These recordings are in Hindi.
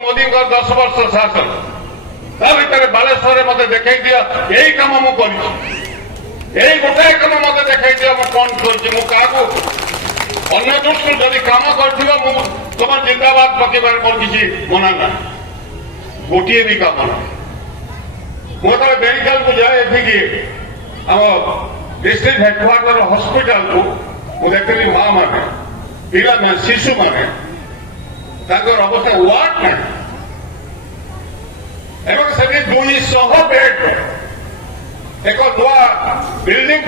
मोदी 10 वर्ष शासन ता भर बालेश्वर मत देखा दिया यही कम मुझे गोटाए कम मत देखा दिया कौन क्या अन्य दृष्टि जदि कम कर तुम जिंदाबाद पकेबार मोर किसी मना ना गोटे भी कम ना मुझे मेडिकल को जाए ये आम डिस्ट्रिक्ट हेडक्वार्टर हॉस्पिटल को मुझे देखी माँ मैंने पिला शिशु मैंने अवस्था वार्ड ना से 200 बेड एक नुआ बिल्डिंग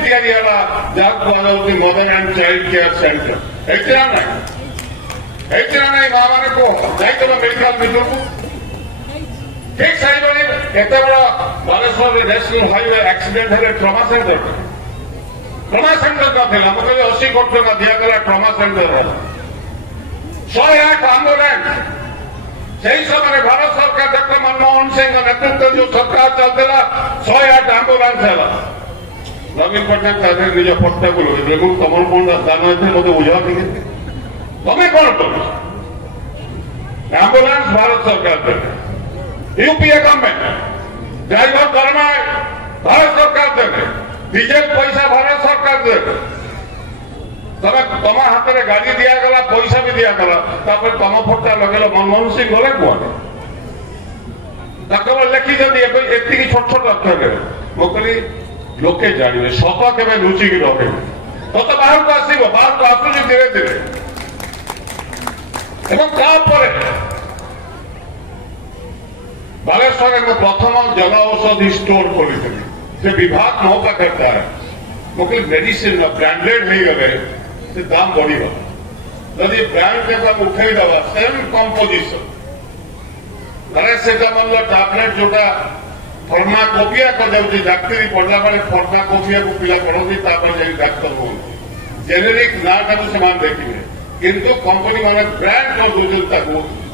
जहाँ कहुच्छी mother and child care centre होता ना माँ मान को जाइए मेडिकल भितर को ठीक सही भाई एत बड़ा बालेश्वर नेशनल हाईवे एक्सीडेंट है ट्रमा सेंटर ना मुझे 80 कोटी टका दिगला ट्रमा सेंटर 108 आंदोलन से समय भारत सरकार डॉक्टर मनमोहन सिंह नेतृत्व जो सरकार चलता 108 आंदोलन है नवीन पट्टनायक निज पट्टा को लगे तुम कौन स्थान अच्छे मत बुझा तुम्हें कौन कर आंबुलांस भारत सरकार देवे यूपीए गवर्नमेंट ड्राइवर दरमा भारत सरकार देवे डीजेल पैसा भारत सरकार देवे तुम हाथ में गाड़ी दिगला पैसा भी दिगला तुम फोटा लगे मनमोहन सिंह गले कौन लिखी एति छोट छोट अक्षर मुझे लोके जानवे सत के लुचिक रखे सत बाहर को आसो बाहर को आसूस धीरे धीरे बालेश्वर प्रथम जन औषधि स्टोर खोली विभाग मो पाखे मुझे मेडिसिन ब्रांडेड हो गए से दाम बढ़ जदि ब्रांड के उठेदवा सेम कंपोजिशन पैरासिटामल टैबलेट जोटा फर्माकोपिया कर डाक्तरी पढ़ला बेले फर्माकोपिया को पिला पढ़ती डाक्तर हो जेनेरिक नाटा को से देखिए किंतु कंपनी मैंने ब्रांड कर दूसरी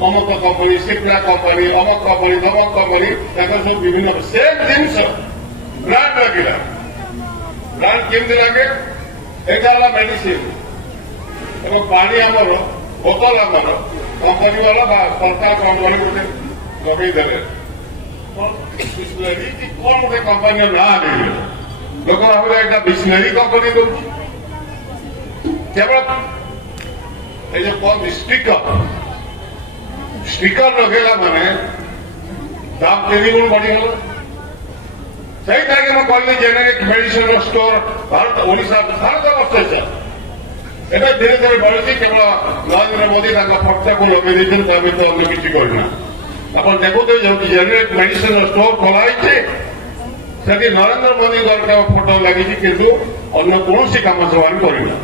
अमुक कंपनी सिप्ला कंपनी अमुक कंपनी तमुक कंपनी सब विभिन्न सेम जिनस ब्रांड लगे ब्रांड केमती लगे यहाँ मेडिसिन पानी आमर बोतल आमर कंपनी वाला सरकार कंपनी गोटे लगे बिस्लेरी कि कौन गोटे कंपनी ना नहीं लोक भाव यहाँ बिस्लेरी कंपनी दौर केवल ये कौन स्टिकर लगेगा माने दाम 3 गुण बढ़ीगला से कहली generic medicine store Bharat Odisha Bharat वर्ष एवं धीरे धीरे बढ़ी केवल नरेंद्र मोदी फटा को लगे तो अन्य किसी करना आप देखते जो जेनेरिक मेडिसिन स्टोर खोलाई से नरेंद्र मोदी फोटो लगी किंतु अन्य कौन कम से करना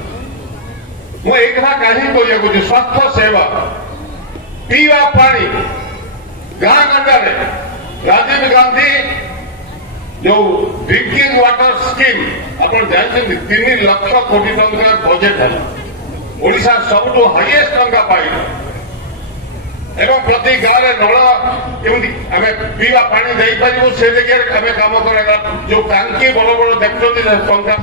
मुझे कहीं कहूँ स्वास्थ्य सेवा पीवा पानी गाँ गंडारे राजीव गांधी जो ड्रिंकिंग वाटर स्कीम आप जानते 3 लाख कोटी टंका बजेट है ओडिशा सबुठ हाईएस्ट टंका पाइल एवं प्रति गाँव में नल केमी आम पीवा पानी दे पारू से जगह आम कम करेगा जो टांकी बड़ बड़ देखते टंका